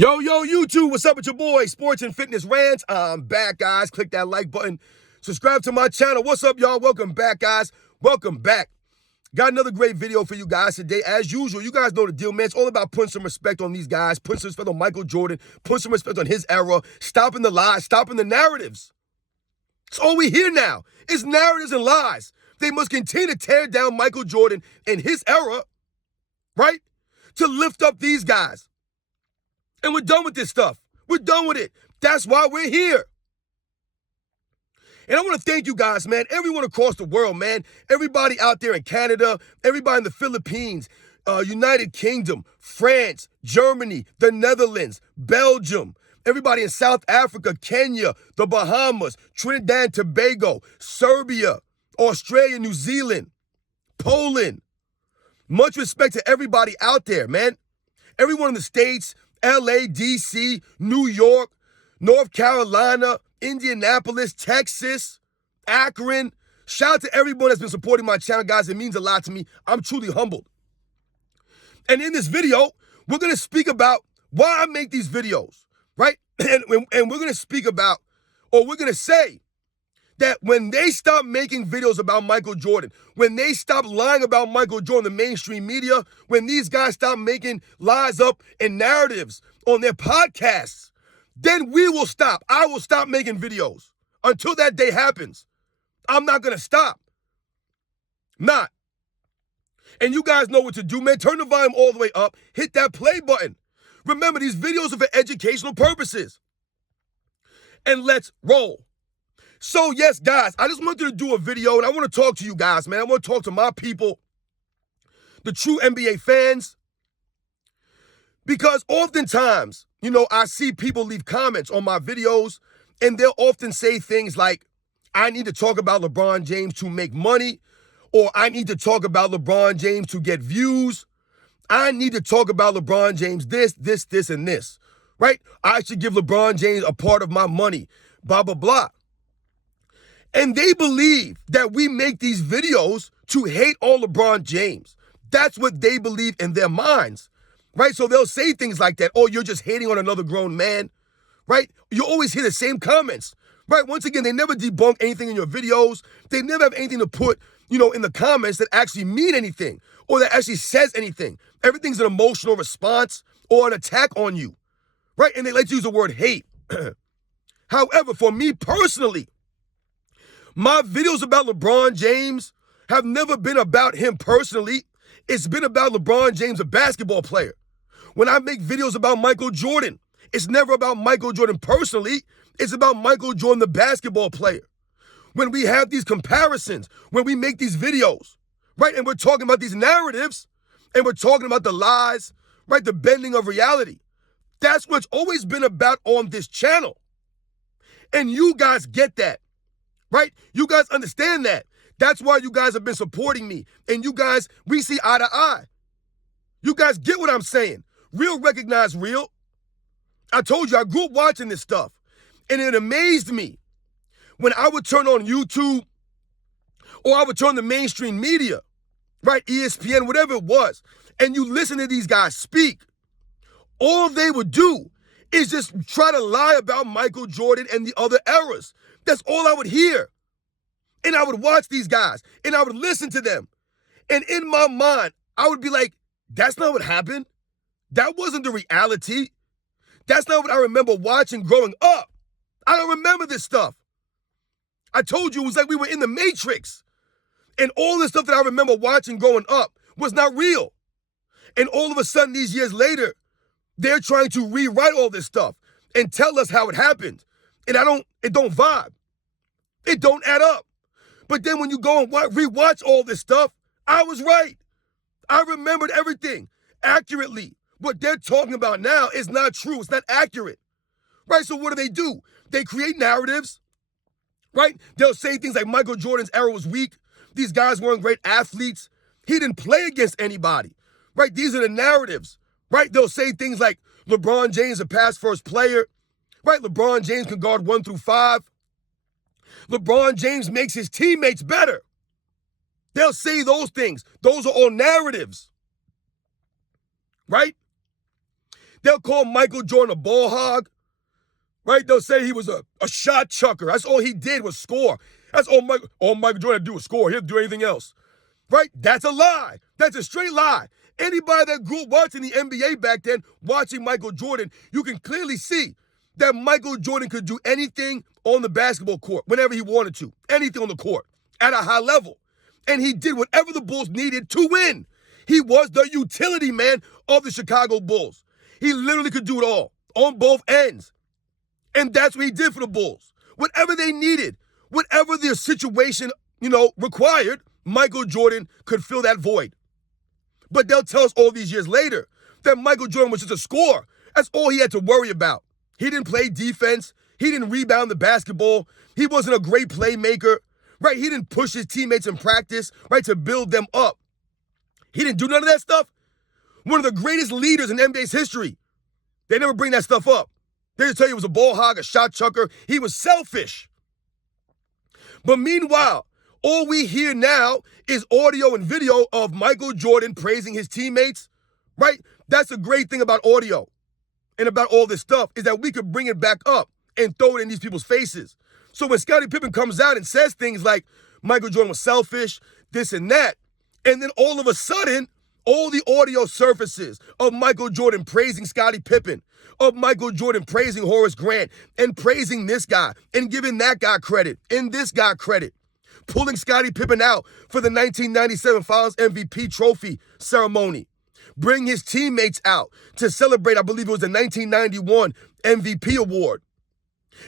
Yo, YouTube, what's up with your boy, Sports and Fitness Rants? I'm back, guys. Click that like button. Subscribe to my channel. What's up, y'all? Welcome back, guys. Welcome back. Got another great video for you guys today. As usual, you guys know the deal, man. It's all about putting some respect on these guys, putting some respect on Michael Jordan, putting some respect on his era, stopping the lies, stopping the narratives. It's all we hear now. It's narratives and lies. They must continue to tear down Michael Jordan and his era, right? To lift up these guys. And we're done with this stuff. We're done with it. That's why we're here. And I want to thank you guys, man. Everyone across the world, man. Everybody out there in Canada, everybody in the Philippines, United Kingdom, France, Germany, the Netherlands, Belgium, everybody in South Africa, Kenya, the Bahamas, Trinidad and Tobago, Serbia, Australia, New Zealand, Poland. Much respect to everybody out there, man. Everyone in the States, LA, DC, New York, North Carolina, Indianapolis, Texas, Akron. Shout out to everyone that's been supporting my channel, guys. It means a lot to me. I'm truly humbled. And in this video, we're going to speak about why I make these videos, right? And we're going to speak about, or we're going to say, that when they stop making videos about Michael Jordan, when they stop lying about Michael Jordan, the mainstream media, when these guys stop making lies up and narratives on their podcasts, then we will stop. I will stop making videos. Until that day happens, I'm not going to stop. Not. And you guys know what to do, man. Turn the volume all the way up. Hit that play button. Remember, these videos are for educational purposes. And let's roll. So, yes, guys, I just wanted to do a video, and I want to talk to you guys, man. I want to talk to my people, the true NBA fans, because oftentimes, I see people leave comments on my videos, and they'll often say things like, I need to talk about LeBron James to make money, or I need to talk about LeBron James to get views. I need to talk about LeBron James this, and this, right? I should give LeBron James a part of my money, blah, blah, blah. And they believe that we make these videos to hate on LeBron James. That's what they believe in their minds, right? So they'll say things like that. Oh, you're just hating on another grown man, right? You always hear the same comments, right? Once again, they never debunk anything in your videos. They never have anything to put, in the comments that actually mean anything or that actually says anything. Everything's an emotional response or an attack on you, right? And they like to use the word hate. However, for me personally, my videos about LeBron James have never been about him personally. It's been about LeBron James, a basketball player. When I make videos about Michael Jordan, it's never about Michael Jordan personally. It's about Michael Jordan, the basketball player. When we have these comparisons, when we make these videos, right, and we're talking about these narratives, and we're talking about the lies, right, the bending of reality, that's what's always been about on this channel. And you guys get that. Right? You guys understand that. That's why you guys have been supporting me. And you guys, we see eye to eye. You guys get what I'm saying. Real recognize real. I told you, I grew up watching this stuff. And it amazed me when I would turn on YouTube or I would turn the mainstream media, right? ESPN, whatever it was. And you listen to these guys speak. All they would do is just try to lie about Michael Jordan and the other eras. That's all I would hear. And I would watch these guys and I would listen to them. And in my mind, I would be like, that's not what happened. That wasn't the reality. That's not what I remember watching growing up. I don't remember this stuff. I told you it was like we were in the Matrix. And all the stuff that I remember watching growing up was not real. And all of a sudden, these years later, they're trying to rewrite all this stuff and tell us how it happened. And it don't vibe. It don't add up. But then when you go and rewatch all this stuff, I was right. I remembered everything accurately. What they're talking about now is not true. It's not accurate. Right? So what do? They create narratives. Right? They'll say things like Michael Jordan's era was weak. These guys weren't great athletes. He didn't play against anybody. Right? These are the narratives. Right? They'll say things like LeBron James, a pass first player. Right? LeBron James can guard 1 through 5. LeBron James makes his teammates better. They'll say those things. Those are all narratives. Right? They'll call Michael Jordan a ball hog, right? They'll say he was a shot chucker. That's all he did was score. That's all Michael Jordan had to do was score. He didn't do anything else, right? That's a lie. That's a straight lie. Anybody that grew up watching the NBA back then, watching Michael Jordan, you can clearly see that Michael Jordan could do anything on the basketball court whenever he wanted to, anything on the court at a high level. And he did whatever the Bulls needed to win. He was the utility man of the Chicago Bulls. He literally could do it all on both ends. And that's what he did for the Bulls. Whatever they needed, whatever their situation, required, Michael Jordan could fill that void. But they'll tell us all these years later that Michael Jordan was just a scorer. That's all he had to worry about. He didn't play defense. He didn't rebound the basketball. He wasn't a great playmaker, right? He didn't push his teammates in practice, right, to build them up. He didn't do none of that stuff. One of the greatest leaders in NBA's history. They never bring that stuff up. They just tell you he was a ball hog, a shot chucker. He was selfish. But meanwhile, all we hear now is audio and video of Michael Jordan praising his teammates, right? That's a great thing about audio and about all this stuff is that we could bring it back up and throw it in these people's faces. So when Scottie Pippen comes out and says things like Michael Jordan was selfish, this and that, and then all of a sudden, all the audio surfaces of Michael Jordan praising Scottie Pippen, of Michael Jordan praising Horace Grant, and praising this guy, and giving that guy credit, and this guy credit, pulling Scottie Pippen out for the 1997 Finals MVP trophy ceremony, bring his teammates out to celebrate, I believe it was the 1991 MVP award.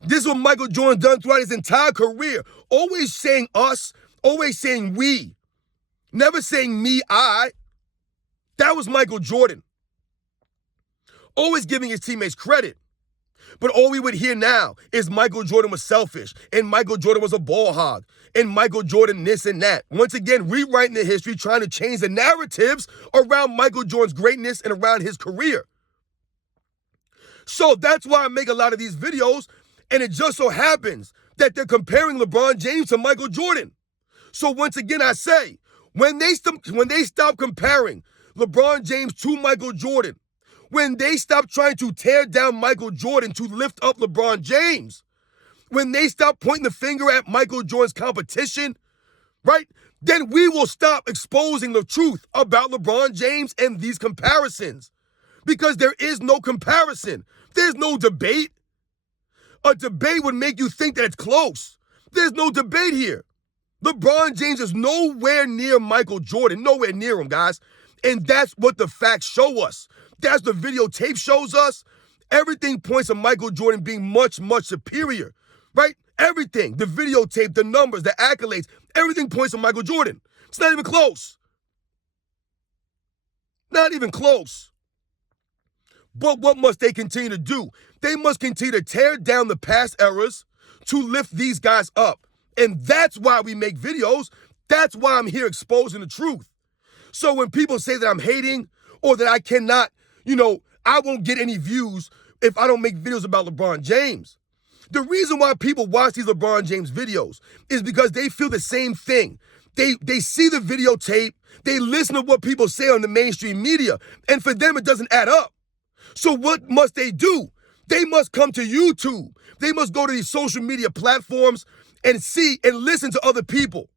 This is what Michael Jordan done throughout his entire career, always saying us, always saying we, never saying me, I. That was Michael Jordan. Always giving his teammates credit. But all we would hear now is Michael Jordan was selfish, and Michael Jordan was a ball hog, and Michael Jordan this and that. Once again, rewriting the history, trying to change the narratives around Michael Jordan's greatness and around his career. So that's why I make a lot of these videos, and it just so happens that they're comparing LeBron James to Michael Jordan. So once again, I say, when they stop comparing LeBron James to Michael Jordan, when they stop trying to tear down Michael Jordan to lift up LeBron James, when they stop pointing the finger at Michael Jordan's competition, right, then we will stop exposing the truth about LeBron James and these comparisons. Because there is no comparison. There's no debate. A debate would make you think that it's close. There's no debate here. LeBron James is nowhere near Michael Jordan, nowhere near him, guys. And that's what the facts show us. That's the videotape shows us. Everything points to Michael Jordan being much, much superior, right? Everything, the videotape, the numbers, the accolades, everything points to Michael Jordan. It's not even close. Not even close. But what must they continue to do? They must continue to tear down the past eras to lift these guys up. And that's why we make videos. That's why I'm here exposing the truth. So when people say that I'm hating or that I cannot, I won't get any views if I don't make videos about LeBron James. The reason why people watch these LeBron James videos is because they feel the same thing. They see the videotape, they listen to what people say on the mainstream media, and for them it doesn't add up. So what must they do? They must come to YouTube. They must go to these social media platforms and see and listen to other people.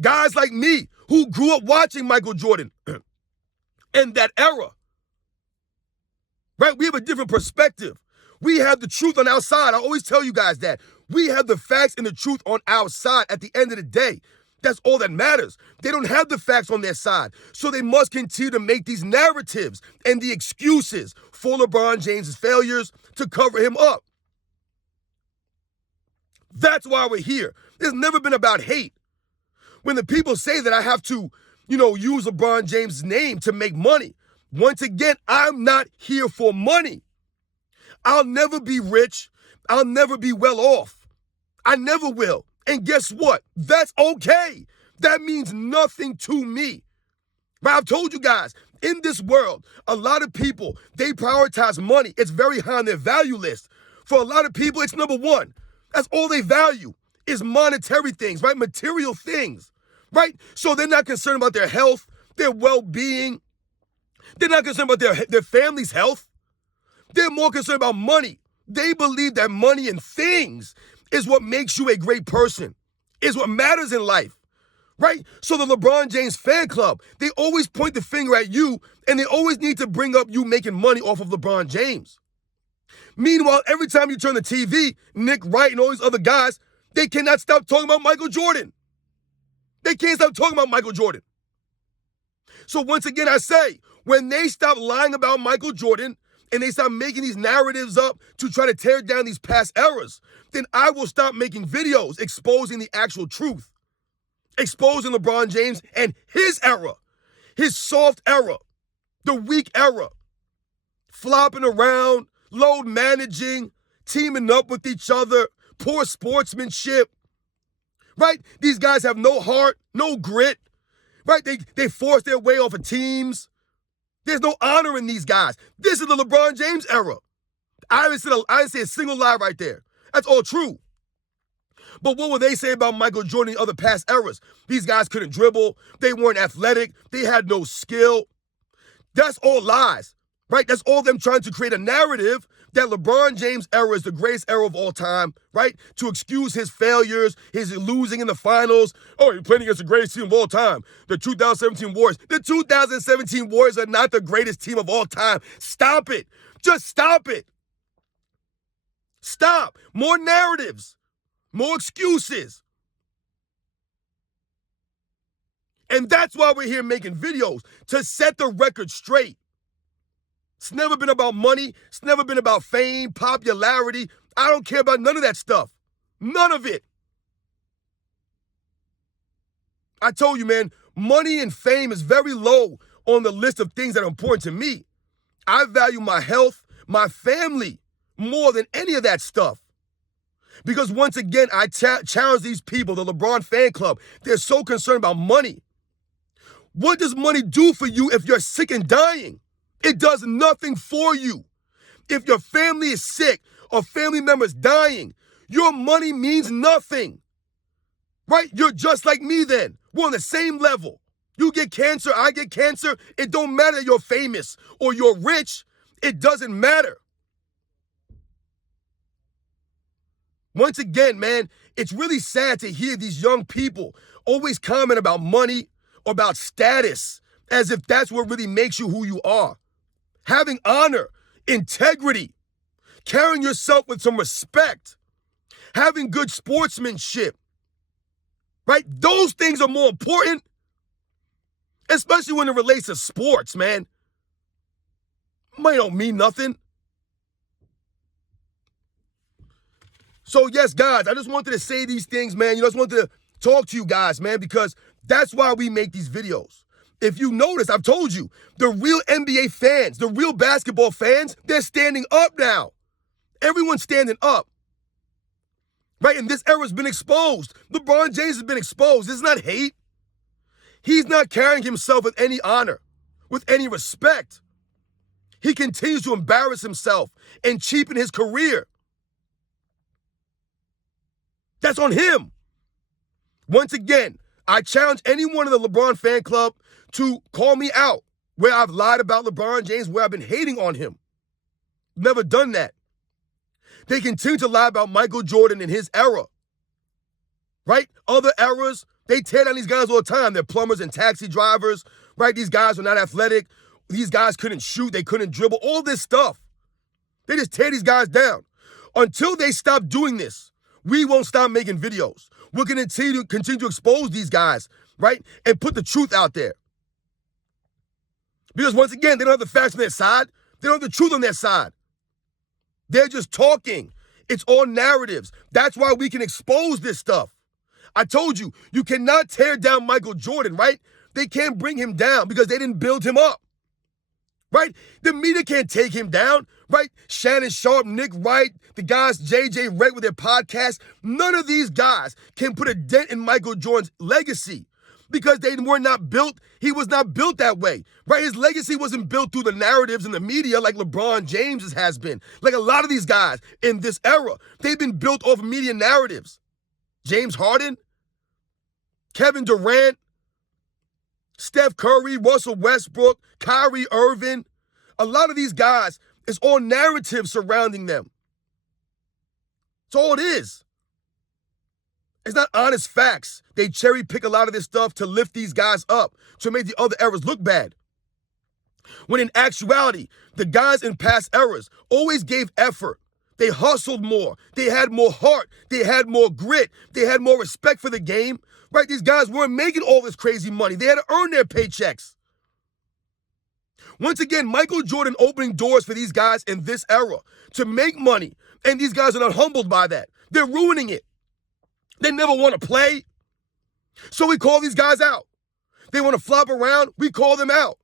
Guys like me who grew up watching Michael Jordan in that era. Right? We have a different perspective. We have the truth on our side. I always tell you guys that. We have the facts and the truth on our side at the end of the day. That's all that matters. They don't have the facts on their side. So they must continue to make these narratives and the excuses for LeBron James' failures to cover him up. That's why we're here. It's never been about hate. When the people say that I have to, use LeBron James' name to make money, once again, I'm not here for money. I'll never be rich. I'll never be well off. I never will. And guess what? That's okay. That means nothing to me. But I've told you guys, in this world, a lot of people, they prioritize money. It's very high on their value list. For a lot of people, it's number one. That's all they value is monetary things, right? Material things, right? So they're not concerned about their health, their well-being. They're not concerned about their family's health. They're more concerned about money. They believe that money and things is what makes you a great person, is what matters in life, right? So the LeBron James fan club, they always point the finger at you, and they always need to bring up you making money off of LeBron James. Meanwhile, every time you turn the TV, Nick Wright and all these other guys, they cannot stop talking about Michael Jordan. They can't stop talking about Michael Jordan. So once again, I say, when they stop lying about Michael Jordan and they stop making these narratives up to try to tear down these past eras, then I will stop making videos exposing the actual truth, exposing LeBron James and his era, his soft era, the weak era, flopping around, load managing, teaming up with each other, poor sportsmanship, right? These guys have no heart, no grit, right? They force their way off of teams. There's no honor in these guys. This is the LeBron James era. I didn't say a single lie right there. That's all true. But what will they say about Michael Jordan and other past eras? These guys couldn't dribble. They weren't athletic. They had no skill. That's all lies, right? That's all them trying to create a narrative that LeBron James' era is the greatest era of all time, right? To excuse his failures, his losing in the finals. Oh, you're playing against the greatest team of all time, the 2017 Warriors. The 2017 Warriors are not the greatest team of all time. Stop it. Just stop it. Stop. More narratives. More excuses. And that's why we're here making videos, to set the record straight. It's never been about money. It's never been about fame, popularity. I don't care about none of that stuff. None of it. I told you, man, money and fame is very low on the list of things that are important to me. I value my health, my family, more than any of that stuff. Because once again, I challenge these people, the LeBron fan club. They're so concerned about money. What does money do for you if you're sick and dying? It does nothing for you. If your family is sick or family members dying, your money means nothing. Right? You're just like me then. We're on the same level. You get cancer, I get cancer. It don't matter that you're famous or you're rich. It doesn't matter. Once again, man, it's really sad to hear these young people always comment about money or about status as if that's what really makes you who you are. Having honor, integrity, carrying yourself with some respect, having good sportsmanship, right? Those things are more important, especially when it relates to sports, man. Money don't mean nothing. So yes, guys, I just wanted to say these things, man. I just wanted to talk to you guys, man, because that's why we make these videos. If you notice, I've told you, the real NBA fans, the real basketball fans, they're standing up now. Everyone's standing up. Right? And this era's been exposed. LeBron James has been exposed. This is not hate. He's not carrying himself with any honor, with any respect. He continues to embarrass himself and cheapen his career. That's on him. Once again, I challenge anyone in the LeBron fan club to call me out where I've lied about LeBron James, where I've been hating on him. Never done that. They continue to lie about Michael Jordan in his era. Right? Other eras, they tear down these guys all the time. They're plumbers and taxi drivers, right? These guys are not athletic. These guys couldn't shoot. They couldn't dribble. All this stuff. They just tear these guys down. Until they stop doing this, we won't stop making videos. We're going to continue to expose these guys, right? And put the truth out there. Because once again, they don't have the facts on their side. They don't have the truth on their side. They're just talking. It's all narratives. That's why we can expose this stuff. I told you, you cannot tear down Michael Jordan, right? They can't bring him down because they didn't build him up. Right? The media can't take him down, right? Shannon Sharp, Nick Wright, the guys JJ Redd with their podcast. None of these guys can put a dent in Michael Jordan's legacy because they were not built. He was not built that way, right? His legacy wasn't built through the narratives in the media like LeBron James has been. Like a lot of these guys in this era, they've been built off media narratives. James Harden, Kevin Durant, Steph Curry, Russell Westbrook, Kyrie Irving. A lot of these guys It's all narrative surrounding them. That's all it is. It's not honest facts. They cherry pick a lot of this stuff to lift these guys up, to make the other eras look bad. When in actuality, the guys in past eras always gave effort. They hustled more. They had more heart. They had more grit. They had more respect for the game. Right? These guys weren't making all this crazy money. They had to earn their paychecks. Once again, Michael Jordan opening doors for these guys in this era to make money. And these guys are not humbled by that. They're ruining it. They never want to play. So we call these guys out. They want to flop around. We call them out.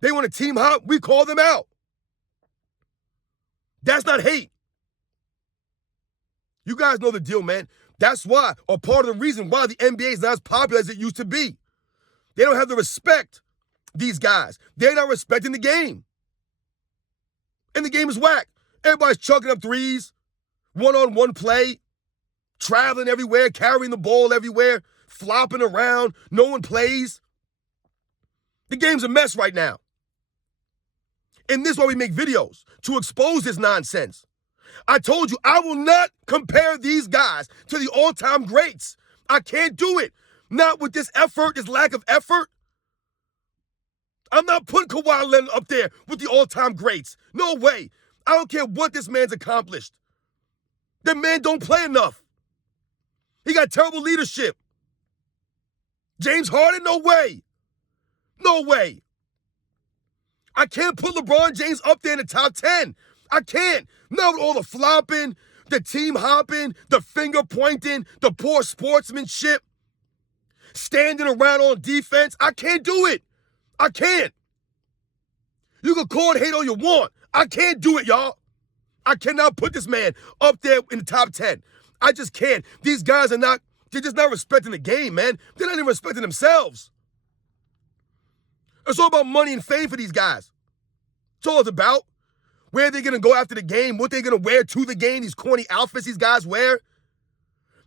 They want to team hop. We call them out. That's not hate. You guys know the deal, man. That's why, or part of the reason why the NBA is not as popular as it used to be. They don't have the respect, these guys. They're not respecting the game. And the game is whack. Everybody's chucking up threes, one-on-one play, traveling everywhere, carrying the ball everywhere, flopping around. No one plays. The game's a mess right now. And this is why we make videos, to expose this nonsense. I told you, I will not compare these guys to the all-time greats. I can't do it. Not with this effort, this lack of effort. I'm not putting Kawhi Leonard up there with the all-time greats. No way. I don't care what this man's accomplished. The man don't play enough. He got terrible leadership. James Harden, no way. No way. I can't put LeBron James up there in the top 10. I can't. Not with all the flopping, the team hopping, the finger pointing, the poor sportsmanship, standing around on defense. I can't do it. I can't. You can call it hate all you want. I can't do it, y'all. I cannot put this man up there in the top 10. I just can't. These guys are not, they're just not respecting the game, man. They're not even respecting themselves. It's all about money and fame for these guys. It's all it's about. Where they're going to go after the game, what they're going to wear to the game, these corny outfits these guys wear.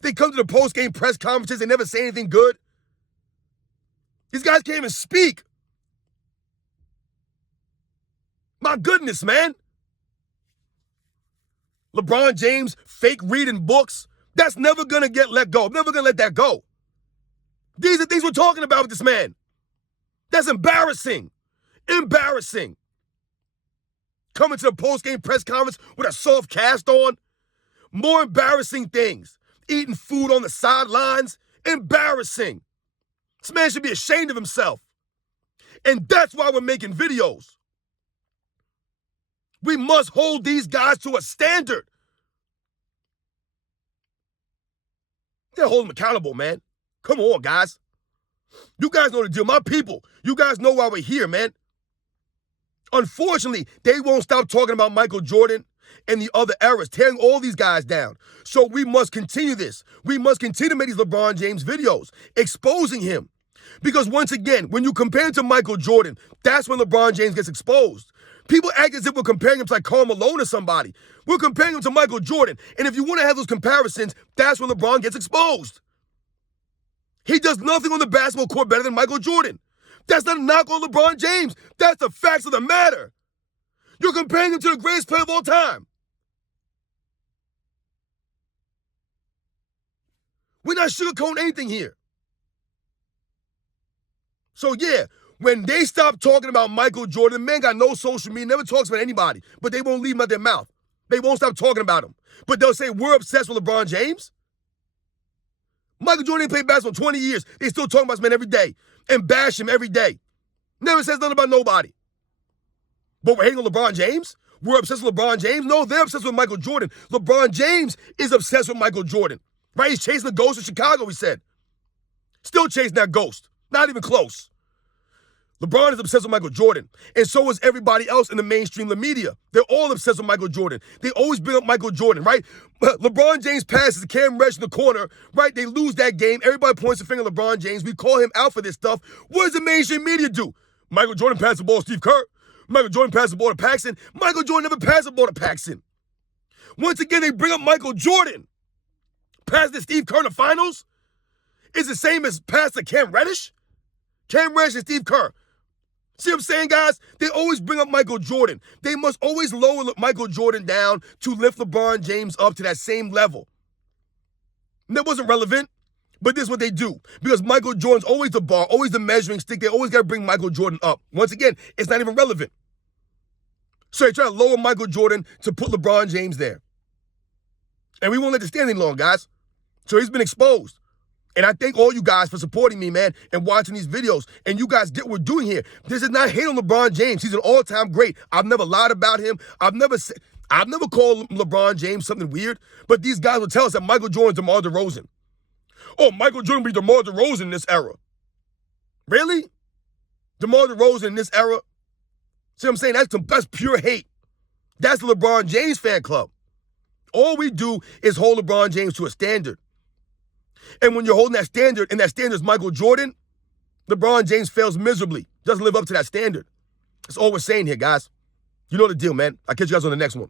They come to the post-game press conferences, they never say anything good. These guys can't even speak. My goodness, man. LeBron James fake reading books. That's never going to get let go. I'm never going to let that go. These are things we're talking about with this man. That's embarrassing. Embarrassing. Coming to the post-game press conference with a soft cast on. More embarrassing things. Eating food on the sidelines. Embarrassing. This man should be ashamed of himself. And that's why we're making videos. We must hold these guys to a standard. They're holding them accountable, man. Come on, guys. You guys know the deal. My people, you guys know why we're here, man. Unfortunately, they won't stop talking about Michael Jordan and the other eras, tearing all these guys down. So we must continue this. We must continue to make these LeBron James videos, exposing him. Because once again, when you compare him to Michael Jordan, that's when LeBron James gets exposed. People act as if we're comparing him to like Karl Malone or somebody. We're comparing him to Michael Jordan. And if you want to have those comparisons, that's when LeBron gets exposed. He does nothing on the basketball court better than Michael Jordan. That's not a knock on LeBron James. That's the facts of the matter. You're comparing him to the greatest player of all time. We're not sugarcoating anything here. So yeah, when they stop talking about Michael Jordan, the man got no social media, never talks about anybody, but they won't leave him out their mouth. They won't stop talking about him. But they'll say, we're obsessed with LeBron James. Michael Jordan ain't played basketball 20 years. They still talking about this man every day and bash him every day. Never says nothing about nobody. But we're hating on LeBron James? We're obsessed with LeBron James? No, they're obsessed with Michael Jordan. LeBron James is obsessed with Michael Jordan. Right? He's chasing the ghost of Chicago, he said. Still chasing that ghost. Not even close. LeBron is obsessed with Michael Jordan. And so is everybody else in the mainstream LeMedia. They're all obsessed with Michael Jordan. They always bring up Michael Jordan, right? LeBron James passes Cam Reddish in the corner, right? They lose that game. Everybody points the finger at LeBron James. We call him out for this stuff. What does the mainstream media do? Michael Jordan passed the ball to Steve Kerr. Michael Jordan passed the ball to Paxson. Michael Jordan never passed the ball to Paxson. Once again, they bring up Michael Jordan. Passed to Steve Kerr in the finals? Is the same as pass to Cam Reddish? Cam Reddish and Steve Kerr. See what I'm saying, guys? They always bring up Michael Jordan. They must always lower Michael Jordan down to lift LeBron James up to that same level. And that wasn't relevant, but this is what they do. Because Michael Jordan's always the bar, always the measuring stick. They always got to bring Michael Jordan up. Once again, it's not even relevant. So they try to lower Michael Jordan to put LeBron James there. And we won't let this stand any longer, guys. So he's been exposed. And I thank all you guys for supporting me, man, and watching these videos. And you guys get what we're doing here. This is not hate on LeBron James. He's an all-time great. I've never lied about him. I've never called LeBron James something weird. But these guys will tell us that Michael Jordan's DeMar DeRozan. Oh, Michael Jordan be DeMar DeRozan in this era. Really? DeMar DeRozan in this era? See what I'm saying? That's pure hate. That's the LeBron James fan club. All we do is hold LeBron James to a standard. And when you're holding that standard, and that standard is Michael Jordan, LeBron James fails miserably. Doesn't live up to that standard. That's all we're saying here, guys. You know the deal, man. I'll catch you guys on the next one.